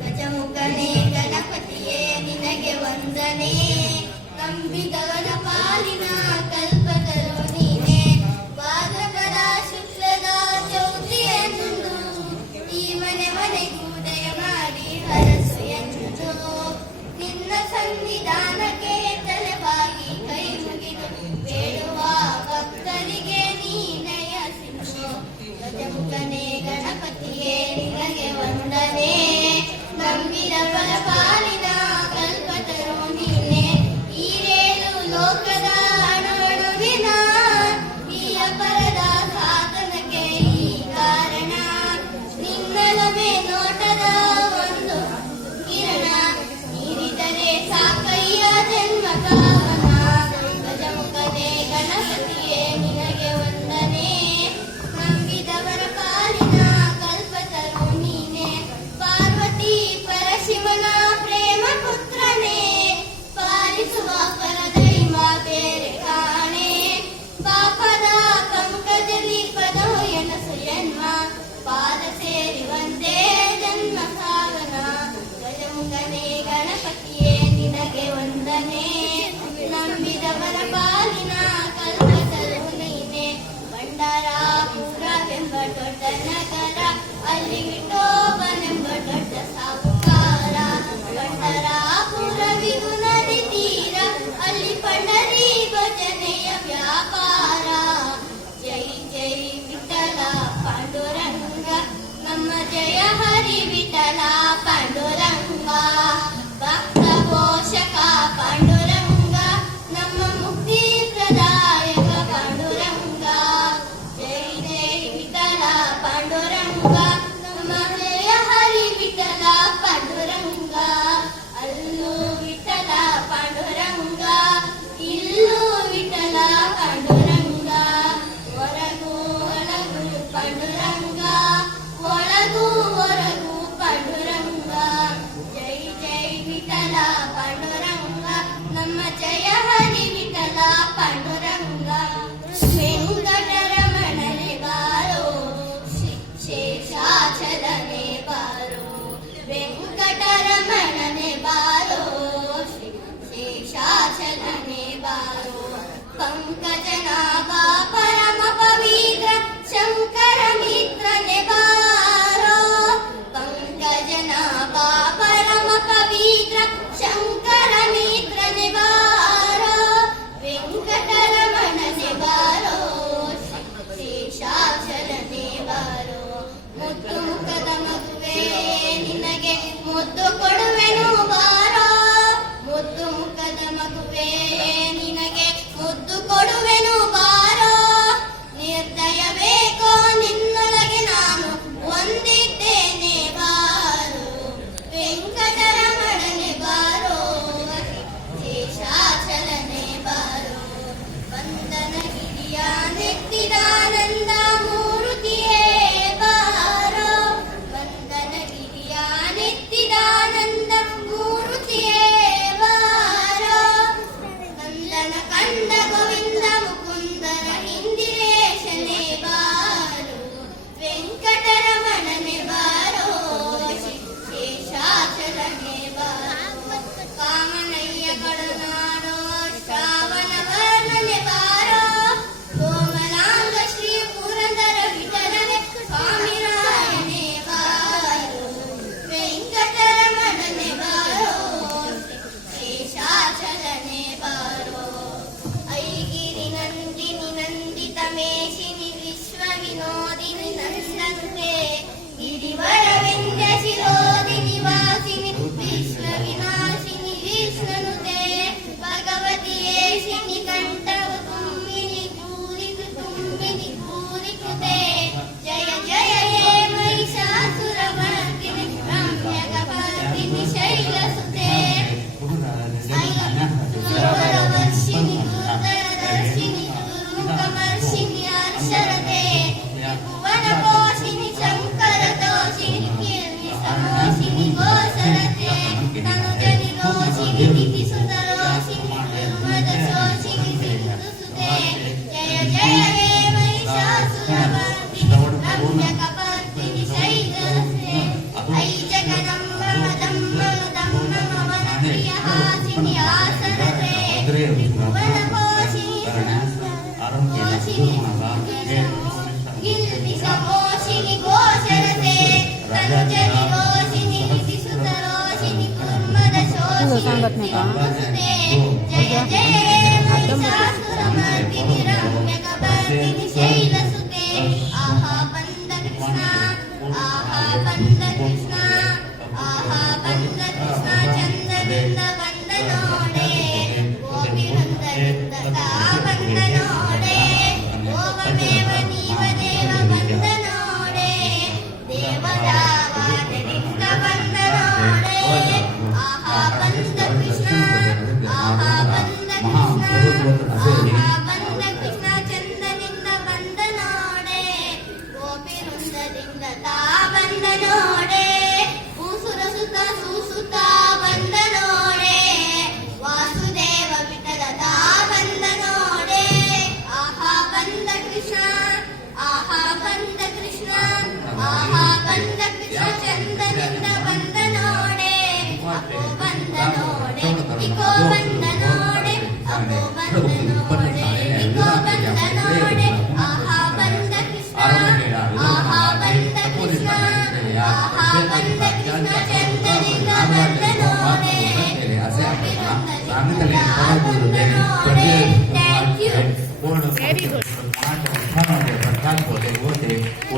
ಗಜಮುಖನೇ ಗಣಪತಿಯೇ ನಿನಗೆ ವಂದನೆ, ನಂಬಿದವನ ಪಾಲಿನ ಕಲ್ಪತರು ನೀನೆ. ಭಾದ್ರಪದ ಶುಕ್ಲದ ಚೌತಿಯನ್ನು ಈ ಮನೆ ಮನೆಗೂ ದಯ ಮಾಡಿ ಹರಸು ಎಂದು ನಿನ್ನ ಸನ್ನಿಧಾನಕ್ಕೆ ತಲೆಬಾಗಿ ಕೈ ಮುಗಿದು ಬೇಡುವ ಭಕ್ತರಿಗೆ ನೀನಯ ಸಿಂಧು. ಗಜಮುಖನೇ ಗಣಪತಿಯೇ ನಿನಗೆ ವಂದನೆ, ನಂಬಿದವರ ಪಾಲಿನ ಕಲ್ಪತರು ನೀನೆ. ಈರೇಳು ಲೋಕದ ಅಣುವಿನ ಈ ಅಪರದ ಸಾಧನಕ್ಕೆ ಈ ಕಾರಣ, ನಿನ್ನಲವೇ ನೋಟದ ಒಂದು ಕಿರಣ, ನೀಡಿದರೆ ಸಾಕಯ್ಯ ಜನ್ಮ ಕಾರಣ. ಗಜಮುಖನೇ ಗಣಪತಿಯೇ ನಿನಗೆ ವಂದನೆ, ನಂಬಿದವರ ಪಾಲಿನ ಕಲ್ಪತರು ನೀನೆ. ಪಾರ್ವತಿ ಪರಶಿವನ ಪ್ರೇಮ ಪುತ್ರನೇ, ಪಾಲಿಸುವ ಪರದೈವ ಬೇರೆ ಕಾಣೆ. ಪಾಪದ ಪಂಕಜಲಿ ಪದವು ಎನಸು ಜನ್ಮ, ಪಾದ ಸೇರಿ ಒಂದೇ ಜನ್ಮ ಸಾಗನ. ಗಜಮುಖನೇ ಗಣಪತಿಯೇ ನಿನಗೆ ವಂದನೆ, ನಂಬಿದವರ ಪಾಲಿನ ಕಲ್ಪತರು ನೀನೆ. ಭಂಡಾರಪುರವೆಂಬ ದೊಡ್ಡ ನಗರ, ಅಲ್ಲಿ ವಿಠೋಬನೆಂಬ ದೊಡ್ಡ ಸಾಹುಕಾರ. ಭಂಡಾರಪುರವಿದು ನದಿ ತೀರ, ಅಲ್ಲಿ ಪಂಡರಿ ಭಜನೆಯ ವ್ಯಾಪಾರ. ಜೈ ಜೈ ವಿಠಲ ಪಾಂಡುರಂಗ, ನಮ್ಮ ಜಯ ಹರಿ ವಿಠಲ ಪಾಂಡುರಂಗ. ಭಕ್ತ ಪೋಷಕ ಪಾಂಡುರಂಗ, ನಮ್ಮ ಮುಕ್ತಿ ಪ್ರದಾಯಕ ಪಾಂಡುರಂಗ. ಜೈ ಜೈ ವಿಠಲ ಪಾಂಡುರಂಗ, ನಮ್ಮ ಜಯ ಹರಿ ವಿಠಲ ಪಾಂಡುರಂಗ. ಅಲ್ಲೂ ವಿಠಲ ಪಾಂಡುರಂಗ, ಇಲ್ಲೂ ವಿಠಲ ಪಾಂಡುರಂಗ. ಹೊರಗೂ ಒಳಗೂ ಪಾಂಡುರಂಗ, ಒಳಗೂ ಹೊರಗೂ ಪಾಂಡುರಂಗ. ಜೈ ಜೈ ವಿಠಲ ಪಾಂಡುರಂಗ, ನಮ್ಮ ಜಯ ಹರಿ ವಿಠಲ ಪಾಂಡುರಂಗ. ವೆಂಕಟರಮಣನೆ ಬಾರೋ, ಶೇಷಾಚಲನೆ ಬಾರೋ. ವೆಂಕಟರಮಣನೆ ಬಾರೋ, ಶೇಷಾಚಲನೆ ಬಾರೋ. ಪಂಕಜನಾಭ ಪರಮ ಪವಿತ್ರ ಶಂಕರ ಮಿತ್ರನೆ ಬಾರೋ. ಪಂಕಜನಾಭ ಪರಮ ಪವಿತ್ರ ಶಂಕರ ಮಿತ್ರನೆ ಬಾರೋ. ವೆಂಕಟರಮಣನೆ ಬಾರೋ, ಶೇಷಾಚಲನೆ ಬಾರೋ. ಮುದ್ದು ಮುಖದ ಮಗುವೆ ನಿನಗೆ ಮುದ್ದು ಕೊಡುವೆನು ಬಾರೋ. ಮುದ್ದು ಮುಖದ ಮಗುವೆ ನಿನಗೆ ಮುದ್ದು ಕೊಡುವೆನು ಬಾರೋ. ನಿರ್ದಯ ಬೇಕೋ ನಿನ್ನೊಳಗೆ ನಾನು ಹೊಂದಿದ್ದೇನೆ ಬಾರೋ. ವೆಂಕಟರಮಣನೆ ಬಾರೋ, ಶೇಷಾಚಲನೆ ಬಾರೋ. ವಂದನಗಿರಿಯ ನೆತ್ತಿದಾನಂದ ಮೂರುತಿಯೇ ಬಾರೋ. ವಂದನಗಿರಿಯ ನೆತ್ತಿದಾನಂದ ಮೂರುತಿಯೇ ಬಾರೋ. ನಂದನ ಕಂದ ಗೋವಿಂದ ಮುಕುಂದರ ಇಂದಿರೇಶನೇ ಬಾರೋ. ವೆಂಕಟರಮಣನೆ ಬಾರೋ, ಶೇಷಾಚಲನೆ ಬಾರೋ. ಕಾಮನಯ್ಯ ಕಡನಾಡೋ ಶ್ರಾವಣ ವರ್ಣನೆ ಬಾರೋ. ಕೋಮಲಾಂಗ ಶ್ರೀ ಪುರಂದರ ವಿಠಲನೆ ಸ್ವಾಮಿರಾಯನೇ ಬಾರೋ. ವೆಂಕಟರಮಣನೆ ಬಾರೋ, ಶೇಷಾಚಲನೆ ಬಾರೋ. ಐಗಿರಿ ನಂದಿನಿ ನಂದಿತ ಮೇಷಿನಿ ವಿಶ್ವ ವಿನೋದಿನಿ ನಂದನುತೆ. ಗಿರಿವರ ವಿಂಧ್ಯ ಶಿರೋದಿನಿ ವಾಸಿನಿ ವಿಶ್ವ ವಿನಾಶಿನಿ ವಿಷ್ಣುನುತೆ. ಭಗವತಿಯೇ ಶಿನಿ ಕಂಠವು ತುಂಬಿನಿ ತುಂಬಿನಿ ಕೂರಿಕುತೆ. ಜಯ ಜಯ ಹೇ ಮಹಿಷಾಸುರ ಮರ್ದಿನಿ ರಮ್ಯಕ ಪರ್ದಿನಿ ಶೈಲಸುತೆ. ವರ್ಷಿನಿ ಗುರುದರ್ಶಿನಿ ಗುರುಮುಖಮರ್ಶಿನಿ ಹರ್ಷರತೆ. ಭುವನ ಪೋಷಿನಿ ಶಂಕರ ದೋಷಿನಿ ಕೀರ್ತಿ ಸಮೋ ಗಿಲ್ಬಿಷ ಮೋಷಿನಿ ಘೋಷರತೆ ತನುಜನಿ ರೋಷಿನಿ ವಿಸುತ ರೋಷಿನಿ ಕುರ್ಮದ ಶೋಷಿನಿ ಸುತೆ ಜಯ ಜಯ ಮಹಿಷಾಸುರಮರ್ದಿನಿ ರಮ್ಯಕಪರ್ದಿನಿ ಶೈಲಸುತೆ ಆಹಾ ಬಂದ ಕೃಷ್ಣ ಆಹಾ ಬಂದ ಕೃಷ್ಣ ಆಹಾ ಬಂದ ಕೃಷ್ಣ ಚಂದದಿಂದ ಬಂದ ನೋಡೆ ಗೋಪಿ ವೃಂದದಿಂದ ತಾ ಬಂದ ನೋಡೆ ಓವಮೇವ ನೀವ ದೇವ ಬಂದ ನೋಡೆ ದೇವದಾವಾದದಿಂದ ಬಂದ ನೋಡೆ ಆಹಾ ಬಂದ ಕೃಷ್ಣ ಆಹಾ ಬಂದ ಕೃಷ್ಣ ಆಹಾ ಬಂದ ಕೃಷ್ಣ ಚಂದದಿಂದ ಬಂದ ನೋಡೆ ಗೋಪಿ ವೃಂದದಿಂದ ತಾ ಬಂದ ನೋಡೆ ಉಸುರ ಸುತ ಸುಸುತ ಬಂದ ನೋಡೆ ವಾಸುದೇವ ವಿಠಲ ತಾ ಬಂದ ನೋಡೆ ಆಹಾ ಬಂದ ಕೃಷ್ಣ ಆಹಾ ಬಂದ ಕೃಷ್ಣ ಆಹಾ ಬಂದ ಕೃಷ್ಣ ಚಂದದಿಂದ ಬಂದ ನೋಡೆ ಅಪೋ ಬಂದ ನೋಡೆ ಇಕೋ ಬಂದ